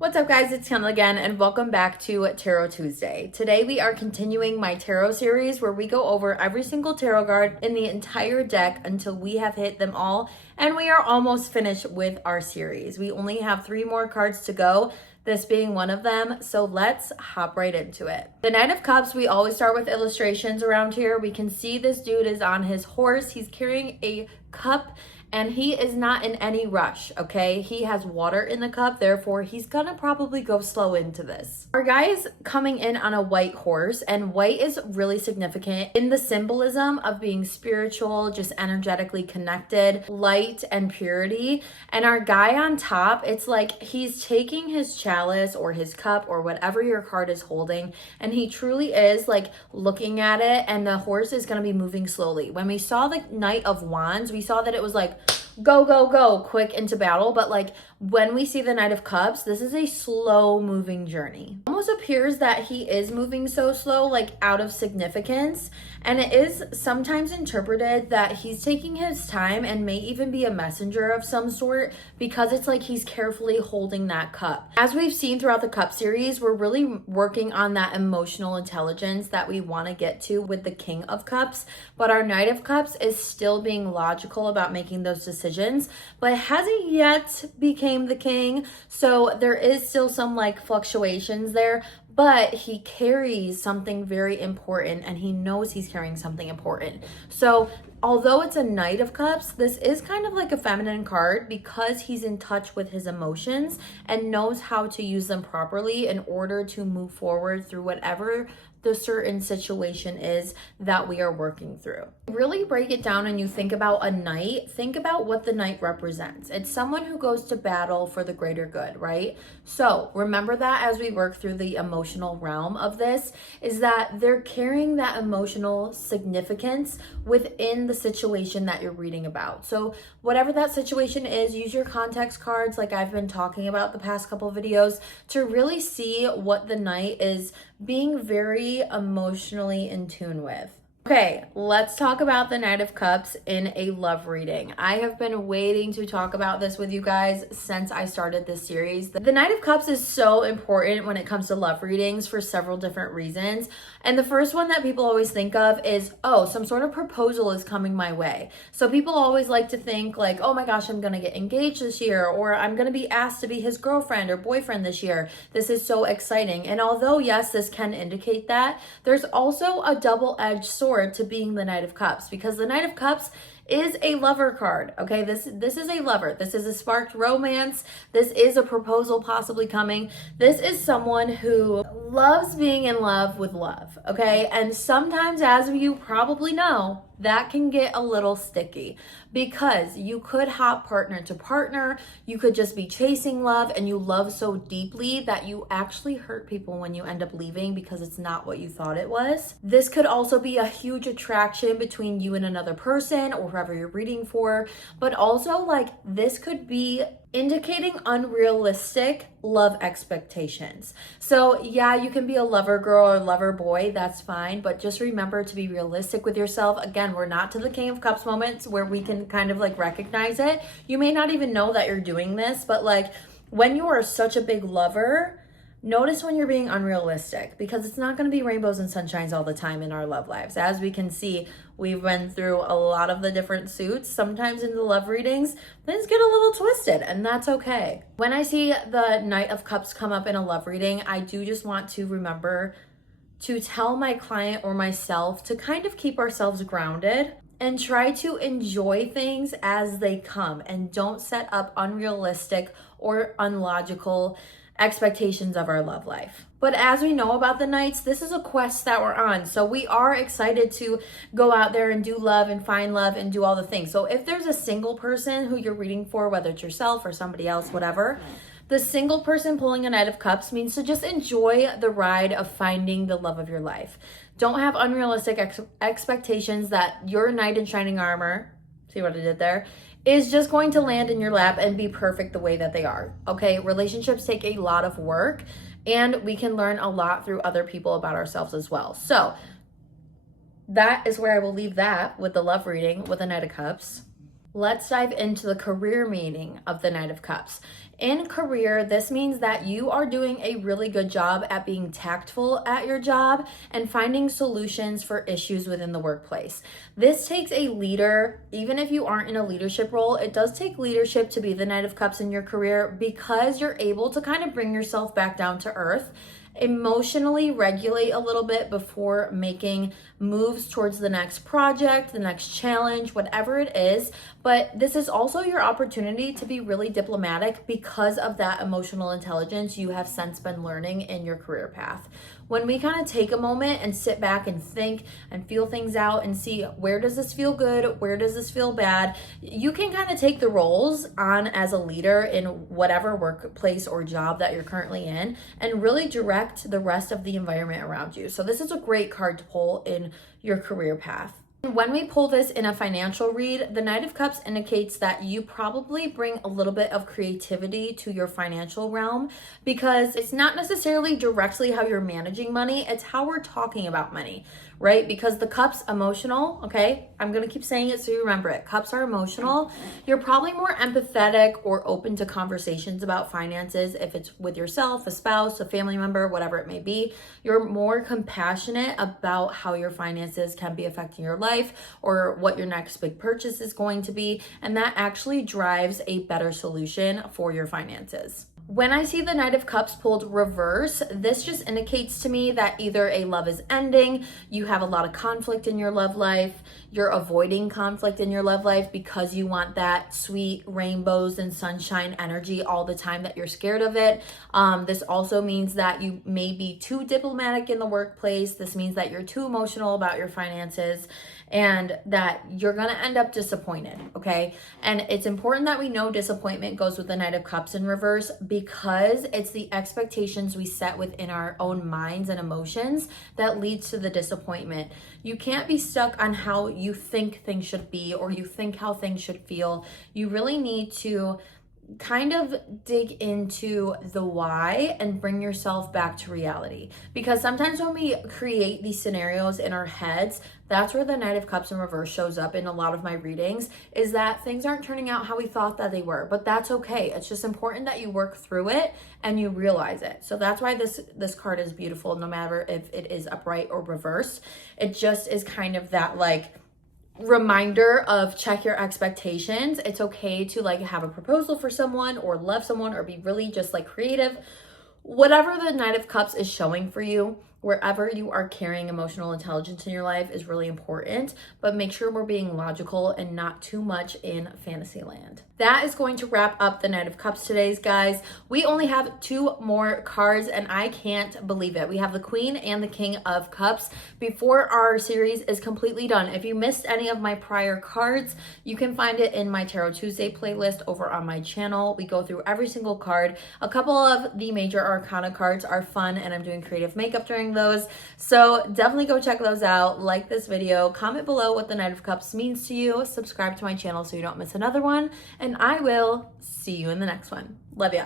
What's up, guys? It's Kendall again, and welcome back to Tarot Tuesday. Today we are continuing my tarot series where we go over every single tarot card in the entire deck until we have hit them all, and we are almost finished with our series. We only have 3 more cards to go, this being one of them, so let's hop right into it. The Knight of Cups, we always start with illustrations around here. We can see this dude is on his horse. He's carrying a cup and he is not in any rush, okay? He has water in the cup, therefore he's gonna probably go slow into this. Our guy is coming in on a white horse, and white is really significant in the symbolism of being spiritual, just energetically connected, light and purity. And our guy on top, it's like he's taking his chalice or his cup or whatever your card is holding, and he truly is like looking at it, and the horse is gonna be moving slowly. When we saw the Knight of Wands, we saw that it was like, go, go, go, quick into battle. But like when we see the Knight of Cups, this is a slow moving journey. Almost appears that he is moving so slow, like out of significance. And it is sometimes interpreted that he's taking his time and may even be a messenger of some sort, because it's like he's carefully holding that cup. As we've seen throughout the Cup series, we're really working on that emotional intelligence that we want to get to with the King of Cups. But our Knight of Cups is still being logical about making those decisions, but hasn't yet became the king. So there is still some like fluctuations there, but he carries something very important, and he knows he's carrying something important. So although it's a Knight of Cups, this is kind of like a feminine card because he's in touch with his emotions and knows how to use them properly in order to move forward through whatever the certain situation is that we are working through. Really break it down and you think about a knight, think about what the knight represents. It's someone who goes to battle for the greater good, right? So remember that as we work through the emotional realm of this, is that they're carrying that emotional significance within the situation that you're reading about. So whatever that situation is, use your context cards like I've been talking about the past couple videos to really see what the knight is being very emotionally in tune with. Okay, let's talk about the Knight of Cups in a love reading. I have been waiting to talk about this with you guys since I started this series. The Knight of Cups is so important when it comes to love readings for several different reasons. And the first one that people always think of is, oh, some sort of proposal is coming my way. So people always like to think like, oh my gosh, I'm gonna get engaged this year, or I'm gonna be asked to be his girlfriend or boyfriend this year. This is so exciting. And although yes, this can indicate that, there's also a double-edged sword to being the Knight of Cups, because the Knight of Cups is a lover card. Okay, this is a lover. This is a sparked romance. This is a proposal possibly coming. This is someone who loves being in love with love. Okay, and sometimes, as you probably know, that can get a little sticky because you could hop partner to partner. You could just be chasing love, and you love so deeply that you actually hurt people when you end up leaving because it's not what you thought it was. This could also be a huge attraction between you and another person or whoever you're reading for, but also like this could be indicating unrealistic love expectations. So yeah, you can be a lover girl or lover boy, that's fine, but just remember to be realistic with yourself. Again, we're not to the King of Cups moments where we can kind of like recognize it. You may not even know that you're doing this, but like when you are such a big lover, notice when you're being unrealistic, because it's not going to be rainbows and sunshines all the time in our love lives. As we can see, we've been through a lot of the different suits. Sometimes in the love readings, things get a little twisted, and that's okay. When I see the Knight of Cups come up in a love reading, I do just want to remember to tell my client or myself to kind of keep ourselves grounded and try to enjoy things as they come, and don't set up unrealistic or unlogical expectations of our love life. But as we know about the Knights, this is a quest that we're on. So we are excited to go out there and do love and find love and do all the things. So if there's a single person who you're reading for, whether it's yourself or somebody else, whatever, the single person pulling a Knight of Cups means to just enjoy the ride of finding the love of your life. Don't have unrealistic expectations that your knight in shining armor, see what I did there, is just going to land in your lap and be perfect the way that they are. Okay, relationships take a lot of work, and we can learn a lot through other people about ourselves as well. So that is where I will leave that with the love reading with the Knight of Cups. Let's dive into the career meaning of the Knight of Cups. In career, this means that you are doing a really good job at being tactful at your job and finding solutions for issues within the workplace. This takes a leader, even if you aren't in a leadership role, it does take leadership to be the Knight of Cups in your career because you're able to kind of bring yourself back down to earth, emotionally regulate a little bit before making moves towards the next project, the next challenge, whatever it is. But this is also your opportunity to be really diplomatic because of that emotional intelligence you have since been learning in your career path. When we kind of take a moment and sit back and think and feel things out and see, where does this feel good? Where does this feel bad? You can kind of take the roles on as a leader in whatever workplace or job that you're currently in and really direct the rest of the environment around you. So this is a great card to pull in your career path. When we pull this in a financial read, the Knight of Cups indicates that you probably bring a little bit of creativity to your financial realm because it's not necessarily directly how you're managing money, it's how we're talking about money, right? Because the cups emotional, okay? I'm going to keep saying it so you remember it. Cups are emotional. You're probably more empathetic or open to conversations about finances if it's with yourself, a spouse, a family member, whatever it may be. You're more compassionate about how your finances can be affecting your life or what your next big purchase is going to be, and that actually drives a better solution for your finances. When I see the Knight of Cups pulled reverse, this just indicates to me that either a love is ending, you have a lot of conflict in your love life, you're avoiding conflict in your love life because you want that sweet rainbows and sunshine energy all the time that you're scared of it. This also means that you may be too diplomatic in the workplace. This means that you're too emotional about your finances and that you're gonna end up disappointed, okay? And it's important that we know disappointment goes with the Knight of Cups in reverse because it's the expectations we set within our own minds and emotions that leads to the disappointment. You can't be stuck on how you think things should be or you think how things should feel. You really need to kind of dig into the why and bring yourself back to reality. Because sometimes when we create these scenarios in our heads, that's where the Knight of Cups in reverse shows up in a lot of my readings, is that things aren't turning out how we thought that they were, but that's okay. It's just important that you work through it and you realize it. So that's why this card is beautiful, no matter if it is upright or reversed. It just is kind of that like reminder of check your expectations. It's okay to like have a proposal for someone or love someone or be really just like creative. Whatever the Knight of Cups is showing for you, wherever you are carrying emotional intelligence in your life is really important, but make sure we're being logical and not too much in fantasy land. That is going to wrap up the Knight of Cups today's, guys. We only have 2 more cards and I can't believe it. We have the Queen and the King of Cups before our series is completely done. If you missed any of my prior cards, you can find it in my Tarot Tuesday playlist over on my channel. We go through every single card. A couple of the major arcana cards are fun and I'm doing creative makeup during those. So definitely go check those out. Like this video, comment below what the Knight of Cups means to you, subscribe to my channel so you don't miss another one, and I will see you in the next one. Love ya.